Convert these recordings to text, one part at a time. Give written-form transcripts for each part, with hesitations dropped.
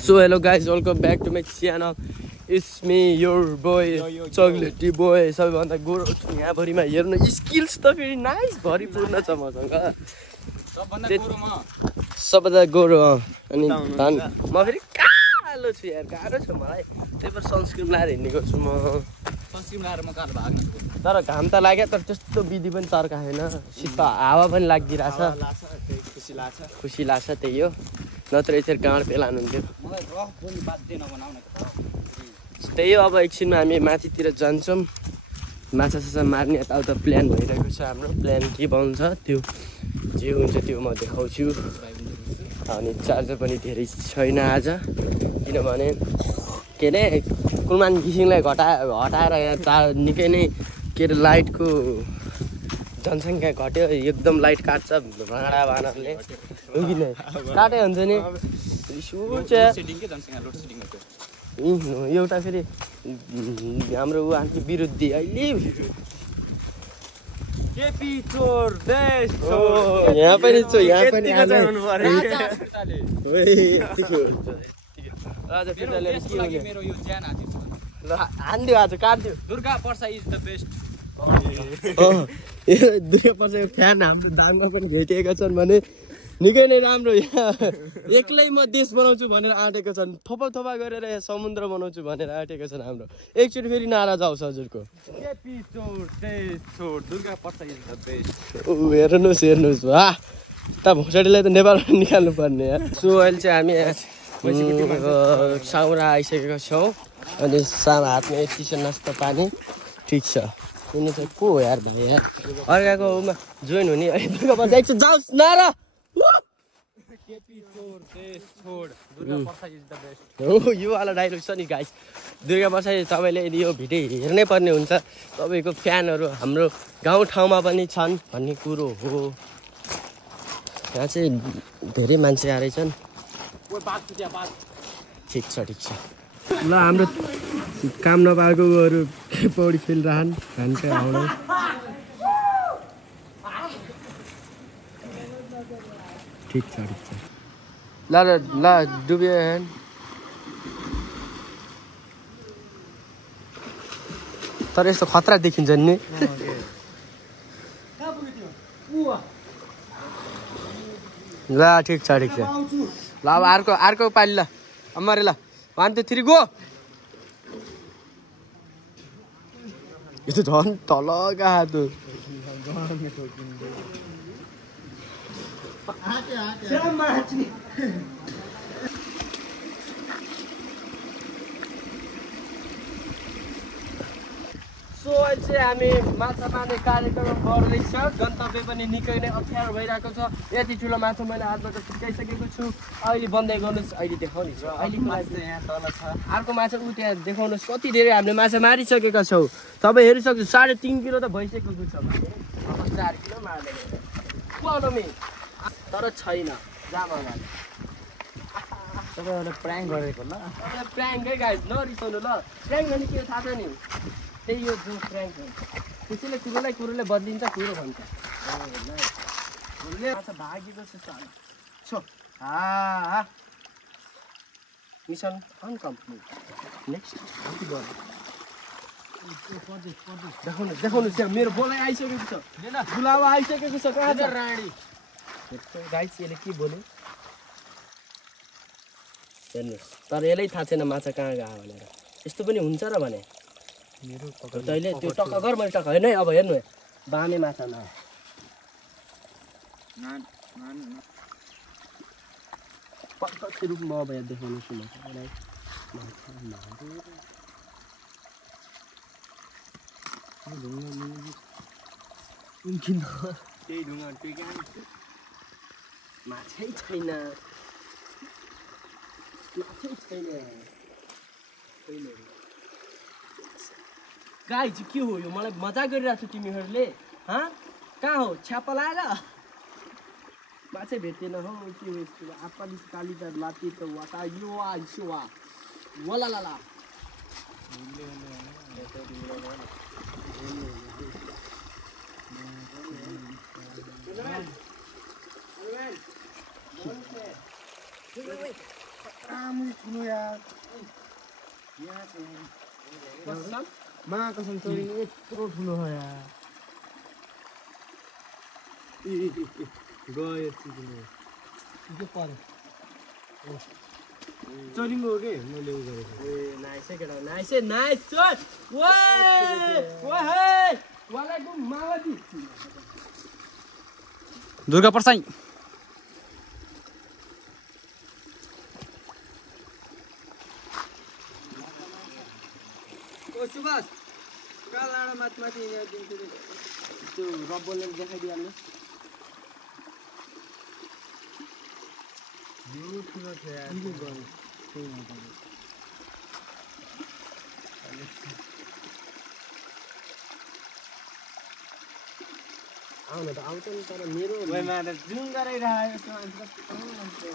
So hello guys, welcome back to my channel. It's me, your boy, chocolatey boy. सबैभन्दा गोरो छु यहाँ भरिमा हेर्नु स्किल्स त फेरि नाइस भरिपूर्ण छ मसँग। सबैभन्दा गोरो अनि धन म फेरि कालो छु यार, गाह्रो छ मलाई। त्यही भएर सनस्क्रिन लगाएर हिँडेको छु म। सनस्क्रिन लगाएर म कालो भाग्नु छु। तर घाम त लाग्यो, तर त्यस्तो विधि पनि तर्का छैन। शीतल हावा पनि लागिरहेछ। खुसी लाग्छ त्यही हो। नत्र यसरी गाँड पेलानु हुन्थ्यो। त्यही हो, अब एकछिनमा हामी माथितिर जान्छौँ। माछा साछा मार्ने यताउता प्लान भइरहेको छ हाम्रो। प्लान के बन्छ त्यो जे हुन्छ त्यो म देखाउँछु। अनि चार्जर पनि धेरै छैन आज, किनभने के अरे कुलमान घिसिङलाई हटाएर यहाँ निकै नै के अरे लाइटको जनसङ्ख्या घट्यो। एकदम लाइट काट्छ भाँडा भाँडाले काटे हुन्छ नि। एउटा फेरि हाम्रो ऊ आन्टी विरुद्धी अहिले यहाँ पनि छु, यहाँ पनि हान्दियो आज काट्दियो। Durga Parsa is the best. Durga पर्साको फ्यान हाम्रो दाङमा पनि भेटिएका छन् भने निकै नै राम्रो। यहाँ एक्लै म देश बनाउँछु भनेर आँटेको छन्, थोपा थोपा गरेर यहाँ समुद्र बनाउँछु भनेर आँटेको छन् हाम्रो। एकचोटि फेरि नारा जाओस् हजुरको। हेर्नुहोस् हेर्नुहोस् वाह, त भोसडीलाई त नेपालबाट निकाल्नु पर्ने यार। सो अहिले चाहिँ हामी साउरा आइसकेका छौँ अनि सानो हातमा चिसो नास्ता पानी ठिक छ। उनी चाहिँ को हो यार भाइ यार, अर्काको उमा जोइन हुने दुर्गा पर्सा एकछिन जाओस् नारा। यो वाला डाइलग छ नि गाइस, दुर्गा पर्सा तपाईँले यदि यो भिडियो हेर्नै पर्ने हुन्छ। तपाईँको फ्यानहरू हाम्रो गाउँठाउँमा पनि छन् भन्ने कुरो हो। यहाँ चाहिँ धेरै मान्छे आएर छन्। ठिक छ ठिक छ। ल हाम्रो काम नपाएकोहरू पौडी खेलिरहन् खान्छ आउनु। ठिक छ ठिक छ। ल ल ल डुब्यो तर यस्तो खतरा देखिन्छ नि। ल ठिक छ ठिक छ। ल अब अर्को पालि ल अमरे ल 1 2 3 गो। यो त झन् तल गएको त। सो अहिले चाहिँ हामी माछा मार्ने कार्यक्रम गर्दैछ। गन्तव्य पनि निकै नै अप्ठ्यारो भइरहेको छ। यति ठुलो माछा मैले हातबाट छुट्याइसकेको छु। अहिले बन्दै गर्नुहोस्, अहिले देखाउने छ। अहिलेको माछा यहाँ तल छ, अर्को माछा ऊ त्यहाँ देखाउनुहोस्। कति धेरै हामीले माछा मारिसकेका छौँ। तपाईँ हेरिसक्नु 3.5 किलो त भइसकेको छ। 4 किलो मार्दै तर छैन जामा गाडी। तपाईँहरूले प्राङ्क गरेको ल। प्राङ्कै गाइस नरिसाउनु ल। प्राङ्क भने के थाहा छ नि, त्यही हो जो प्राङ्क हुन्छ। त्यसैले कुरोलाई बदलिन्छ कुरो भन्छ। माछा भागेको छ। मिसन अनकम्प्लिट। नेक्स्ट देखाउनुहोस् यहाँ मेरो बोलाइ आइसकेको छ। बुलावा आइसकेको छ। कहाँ छ राणी गाइस? यसले के बोल्यो हेर्नुहोस्। तर यसलाई थाहा छैन माछा कहाँ गयो भनेर। यस्तो पनि हुन्छ र भने तैँले त्यो टक्का गर, मैले टक्का होइन है। अब हेर्नु बामे माछा न कति रूपमा अब यहाँ देखाउनुहोस् न तपाईँलाई। त्यही ढुङ्गा माछै छैन। गाई चाहिँ के हो यो? मलाई मजा गरिरहेको छु तिमीहरूले। कहाँ हो छ्यापा लाएर? माछै भेट्दैन हो के हो यस्तो? आपाली काली त लाती त वाटा यो वा वला ला। मुझे ठुलो यार यहाँ छ कसम मा कसम चोरी यत्रो ठुलो हो यार गयो चिक्नु के पर्यो चोरिङ हो के मैले उ गरेको ए नाइस है केटा नाइस है नाइस शॉट ओए वालेकुम मावादी दुर्गा प्रसाई ओ सुभाष का लाडा माथि यहाँ दिन्छु त्यो रब्बलले देखाइदिहाल्नु यो ठुलो छ यार के गर्नु आउन त आउँछ नि तर मेरो ओइमा त जुम गराइरहेको यस्तो मान्छे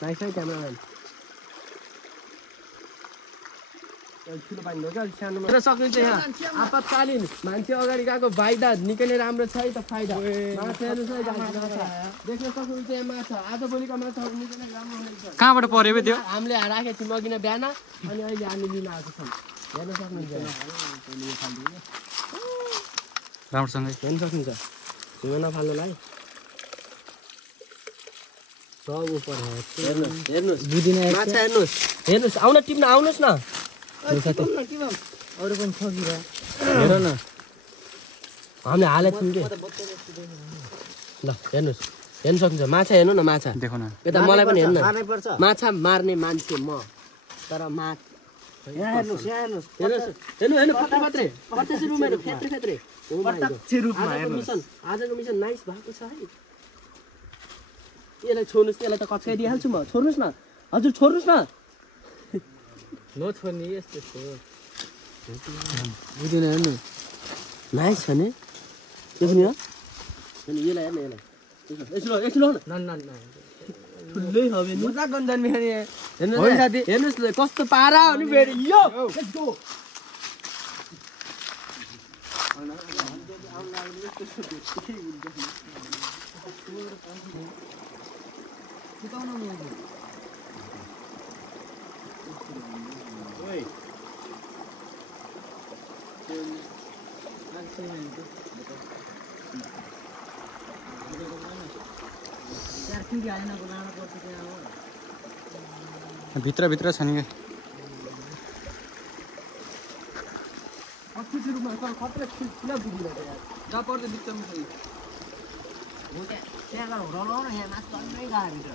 नाइस है क्यामेराम्यान ठुलो पानी हो क्या सानो मात्र सक्नुहुन्छ यहाँ आपतकालीन मान्छे अगाडि गएको फाइदा निकै नै राम्रो छ है त फाइदा माछा हेर्नुहोस् है माछा देख्न सक्नुहुन्छ यहाँ माछा आजभोलिको माछाहरू निकै नै राम्रो हुनेछ कहाँबाट पर्यो बे त्यो हामीले राखेको थियौँ अघि नै बिहान अनि अहिले हामी लिन आएको छौँ हेर्न सक्नुहुन्छ राम्रोसँगै हेर्न सक्नुहुन्छ झुमा नफाल्नुलाई सब उपर हेर्नुहोस् हेर्नुहोस् माछा हेर्नुहोस् हेर्नुहोस् आउन टिप्न आउनुहोस् न अरू पनि छ कि हेर न हामीले हालेको थियौँ कि ल हेर्नुहोस् हेर्न सक्नुहुन्छ माछा हेर्नु न माछा देखो न यता मलाई पनि हेर्नु माछा मार्ने मान्छे म तर हेर्नु प्रत्यक्ष रूपमा हेर्नु फेत्रे आजको मिसन नाइस भएको छ है यसलाई छोड्नुहोस् यसलाई त कच्काइदिइहाल्छु म छोड्नुहोस् न हजुर छोड्नुहोस् न नछोड्ने यस्तो छ बुझेन हेर्नु नाइस छ नि त्यो पनि हो यसलाई हेर्नु यसलाई यसो ठुलै হবে नि मजा गन्धन फेरि हेर्नुहोस् कस्तो पारा हो नि फेरि यो लेट्स गो भित्र छ नि रूपमा खतरा ठुला बुझिरहेको यार जहाँ पर्छ बिचमा छ त्यहाँ रलाउ न यहाँ माथि अन्नै गयो भित्र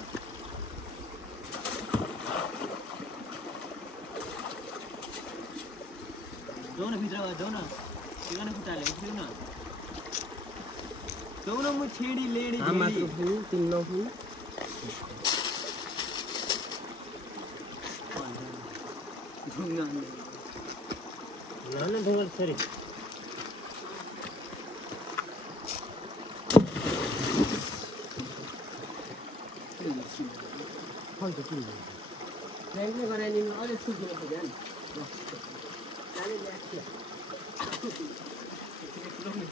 जाऊ न भित्र जाऊ न ठिकाना खुट्टाले उठ्यौ न जाऊ न म छेडी लेडी मात्र फुल तिन नफुल ढुङ्गा ढुङ्गा सरी ब्याङ्कले गरायो नि अझै छुट दिनु छ ध्यान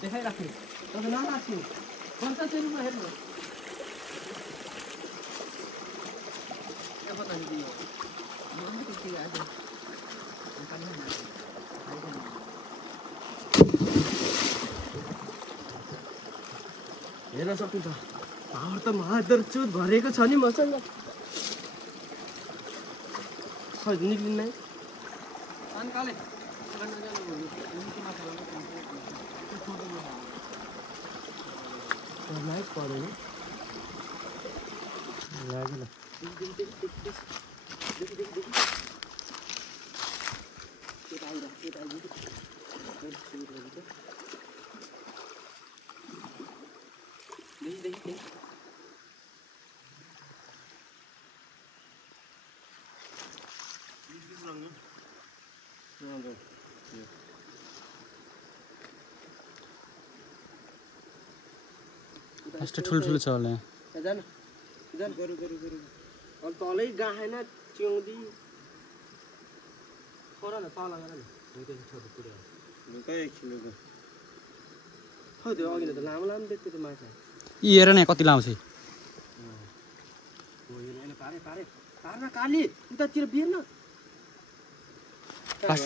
देखाइराख्नु तपाईँ नमाग्नु 50 रुपियाँ हेर्नु हेर्न सक्नुहुन्छ भावर त महादर चुत भरेको छ नि मसँग खै निक्लिन्न अन्काले नाइस पऱ्यो लाग्यो यस्तो ठुल्ठुलो छ होला जान जान गरु अब तलै गाहेन च्याउँदी छोरा न तल गर न लुका एकछिन लुका खै त्यो अघि त लामो देख्थ्यो त्यो माछा यी हेर न कति लाउँछ पारे हाना काली उतातिर बिर्न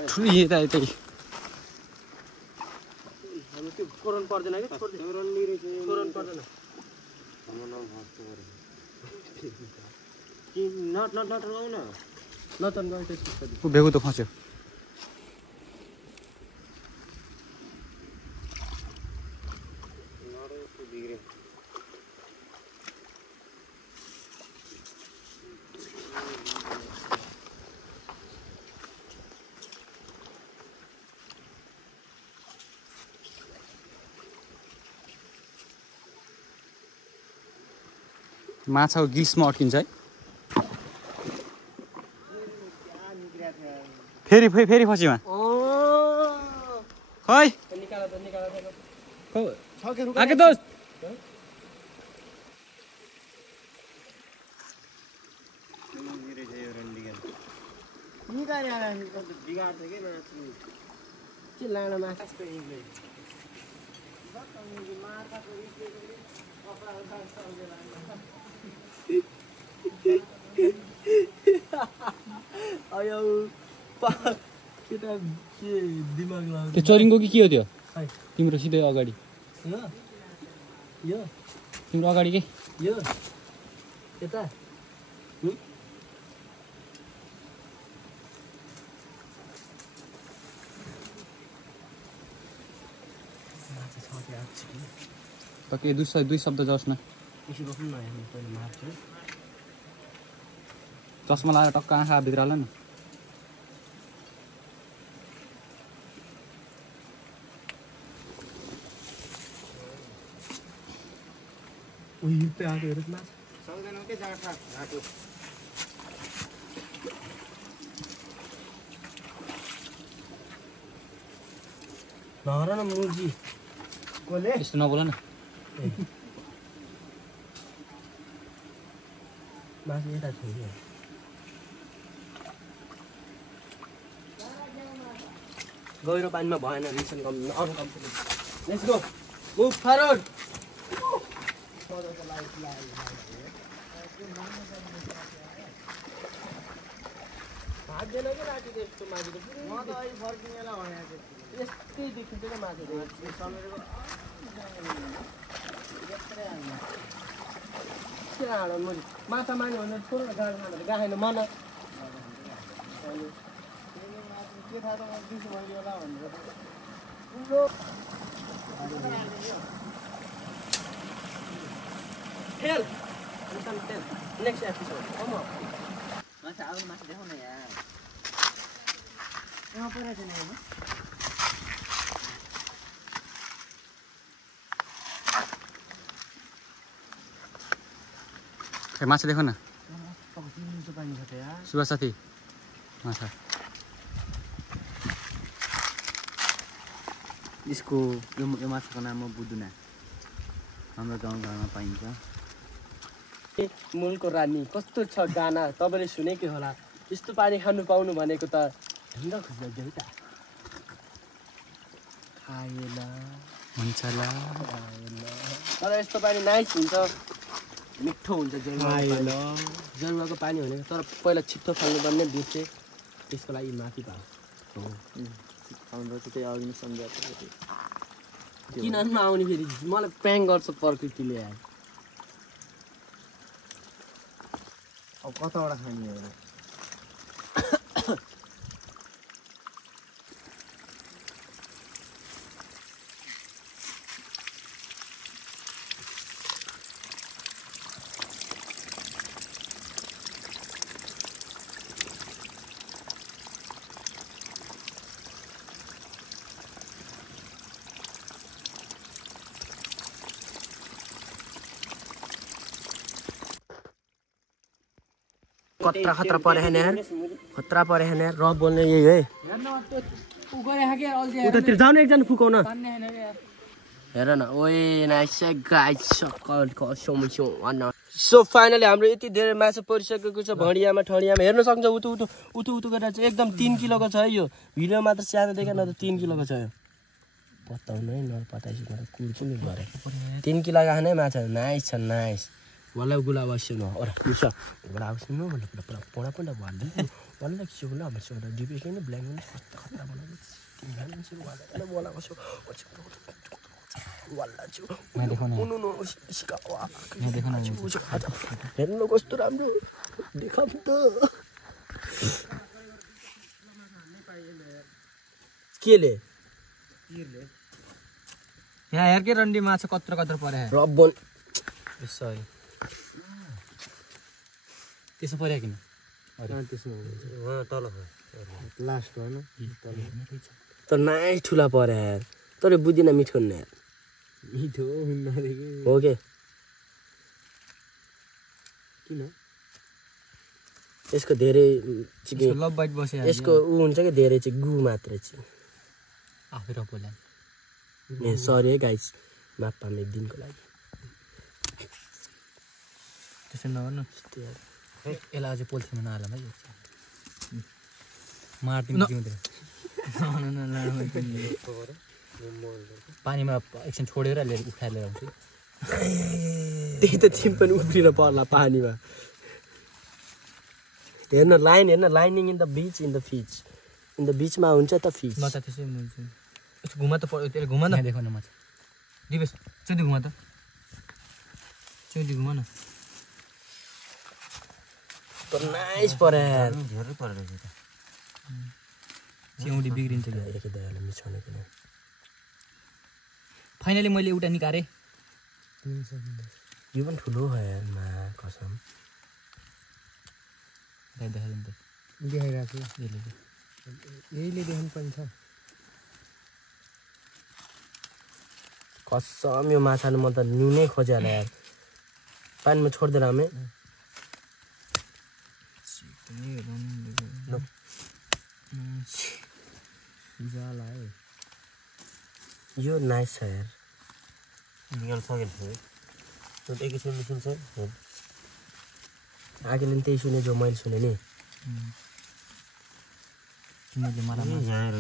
ठुलो यता यतै हामी त्यो कोरोन पर्दैन के कोरोन लिइरहेछ कोरोन पर्दैन कि नट लगाउ न नतन गयो त्यसपछि ऊ बेगु त खस्यो माछाको गिल्समा अड्किन्छ है फेरि फसीमा खै आके दोस्त चिल्लाएर माछा अयो केटा के दिमाग लाग्यो त्यो चरिङको कि के हो त्यो तिम्रो सिधै अगाडि यो तिम्रो अगाडि के यो यता के दुई शब्द जाओस् न यसो बस्नु न यहाँ पहिले मार्छु चस्मा लगाएर टक्क आँखा भित्र हाल न उयो पे आएको हेर्नु माछा सक्दैनौ के जाँड घाटो नहर न मुर्जी कोले यस्तो नबोल न माछा यता छ गहिरो पानीमा भएन mission let's go move forward भाग्दैन कि राति त्यस्तो माथि त म त अहिले फर्किनेला भनेको यस्तै देखिन्छ क्या माथि किन हाल्नु मैले माछा मार्यो भने छोड्नु गाडी खानु गाएन मन के थाहा त म दिउँसो भइदियो होला भनेर Hell! Next episode. Come on. माछा आउनु माछा देखाउन यहाँ यहाँ परेको छैन हेर्नु माछा देखो न पानी छ त यार सुभाष साथी माछा यसको यो माछाको नाम हो बुदुना हाम्रो गाउँघरमा पाइन्छ मूलको रानी कस्तो छ गाना तपाईँले सुनेकै होला यस्तो पानी खानु पाउनु भनेको त ढुङ्गा खोज्दै देऊ त खाएन हुन्छ ला तर यस्तो पानी नाइस हुन्छ मिठो हुन्छ जरुवाको पानी भनेको तर पहिला छिट्टो फाल्नुपर्ने बिर्से त्यसको लागि माथि भएको हाम्रो चाहिँ त्यही अघि नै सम्झाएको किन आउने फेरि मलाई प्याङ गर्छ प्रकृतिले आयो अब कताबाट खाने हो खतरा खतरा परे हैं यार खतरा परे हैं यार र बोल्ने यही है उतातिर जाऊ न एकजना फुकाउन हेर न ओए नाइस गाइस सो फाइनली हाम्रो यति धेरै माछा परिसकेको छ भडियामा ठडियामा हेर्न सक्छ उतु उतु उतु उतु गरेर चाहिँ एकदम 3 किलोको छ है यो भिडियो मात्र सानो देखेन त 3 किलोको छ यो पताउनु है नपताइसु कुर्छु नि गरे 3 किलोको खाने माछा नाइस छ nice Wala gula awasya no. Ora, bisa. Wala awasya no. Wala pura pun dah wala. Wala kisah wala masuk ada di begini blank ni kata mana ni. Tinggal ni sih wala. Ada wala masuk. Wala cuy. मैं देखो ना No इसका wah. मैं देखो ना हेर्नु कस्तो राम्रो देखाम त केले यहाँ हेर के रन्डी माछा कत्रो कत्रो परे है रब्बल सही त्यसो पर्यो किन तल लास्ट हो न त नाइ ठुला परे यार तर बुझिन मिठो न यार मिठो हुन्न रे हो के किन यसको धेरै यसको लभ बाइट बसे यसको उ हुन्छ के धेरै चाहिँ गु मात्र चाहिँ आफै र बोला ए सरी है गाइस माफ पामे एक दिनको लागि त्यसो नगर्नु यसलाई अझै पोल्थीमा नहालौँ है मार्दिनु जिउँदै पानीमा एकछिन छोडेर लिएर उठाएर लिएर आउँछु त्यही त तिमी पनि उफ्रिन पर्ला पानीमा हेर्न lining in the beach in the Fitch in the बीचमा हुन्छ त फिच म त त्यसै मुल्छु यसो घुमा त पर्यो त्यसले घुमा न देखो न माछा दिवेश चौधी घुमा त चौधी घुमा न त नाइस परे धेरै परेछ त चिउडी बिग्रिन्छ क्या एक दयाले मिछाउने पनि फाइनली मैले एउटा निकारे यो पनि ठुलो हो यार मा कसम देखाइदिनु त देखाइरहेको छु यहीले देखाउनु पनि छ कसम यो माछाले म त नुनै खोज्या यार पानीमा छोड्दै रामे जाला है यो नाइस छ यार निकाल्न सकेन थियो एकैछिन मिसिन छ आगेले पनि त्यही सुने जो मैले सुने नि तिमीले मलाई यहाँ र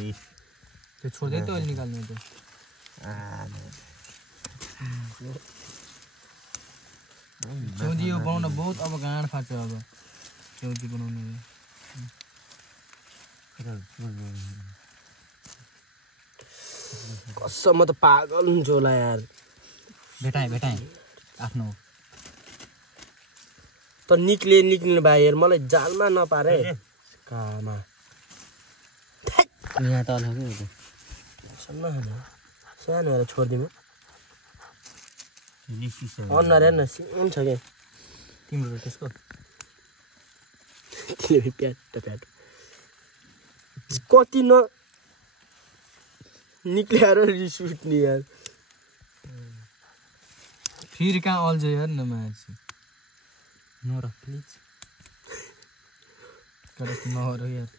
त्यो छोड्दै त अहिले निकाल्नु त चौधी यो बनाउन बहुत अब गाँड फाट्छ अब चौधी बनाउनु कसम म त पागल हुन्छु होला यार भेटाएँ आफ्नो त निक्लिनु भाइ यार मलाई जालमा नपारे कामा यहाँ त अलग सानो हेर छोडिदिनु अनुहार हेर्न सेम छ क्या तिम्रो त्यसको तिमीले प्याट कति न निक्लिएर रिस उठ्ने यार फेरि कहाँ अल्झ यार न मान्छे नर प्लिज नर यार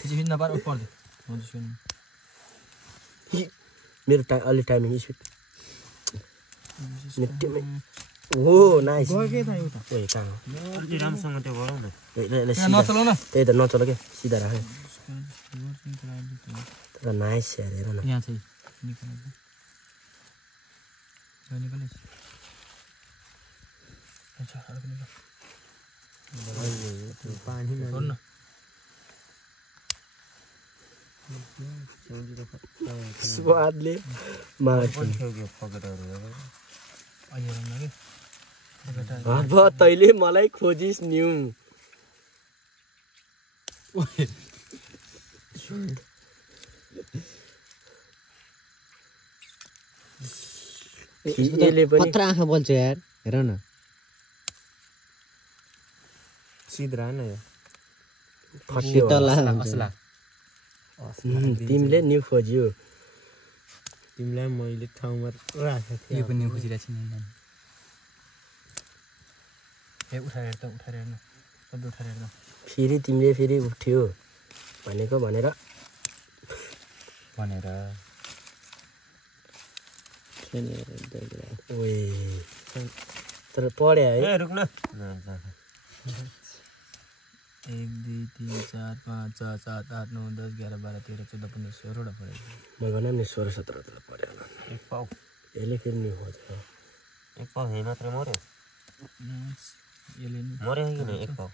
फेरि नपार पर्दै हजुर मेरो अलि टाइमिङ स्पिड हो नाइस गएकै था एउटा ए कहाँ हो राम्रोसँग त्यो गरौँ न नचलाउ न त्यही त नचल क्या सिधा राख तर नाइस यार हेर न यहाँ चाहिँ पानी न स्वादले मार्छ अब तैँले मलाई खोजिस् न्यु यसले पनि पत्र आँखा बोल्छ यार हेर न सिद्रा न यो असला तिमीले न्यु खोज्यो तिमीलाई मैले ठाउँमा राखेको थिएँ यो पनि खोजिरहेको छु नि ए उठाएर त उठाएर हेर्नु सबै उठाएर हेर्नु फेरि तिमीले फेरि उठ्यो भनेको भनेर ओए तर पढ्यो है ए रुक्न 1 2 3 4 5 6 7 8 9 10 11 12 13 14 15 16 पढ्यो म भने नि 16 17 त पढ्यो एक पाउ यसले फेरि नि खोज्छ एक पाउ हेर्न मात्रै मर्यो यसले नि मर्यो कि नि एक पाउ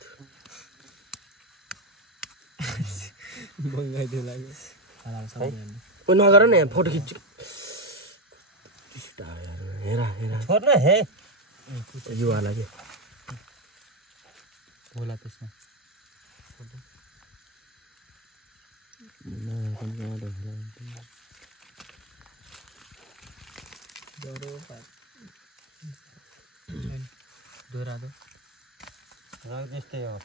बङ्गाइदियो लाग्यो खाना सबै ओ नगर न यहाँ फोटो खिच्छु हेरा हेरा छोड्न हे युवालाई के होला त्यसमा दोरा दो रङ त्यस्तै हो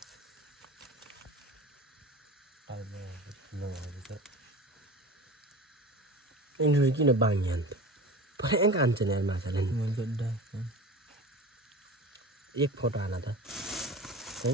यिनीहरू किन बाङ्ग्या अन्त पऱ्याङ्क हान्छ नि यार माछाले नि मन गड्डा एक फोटो हाल त है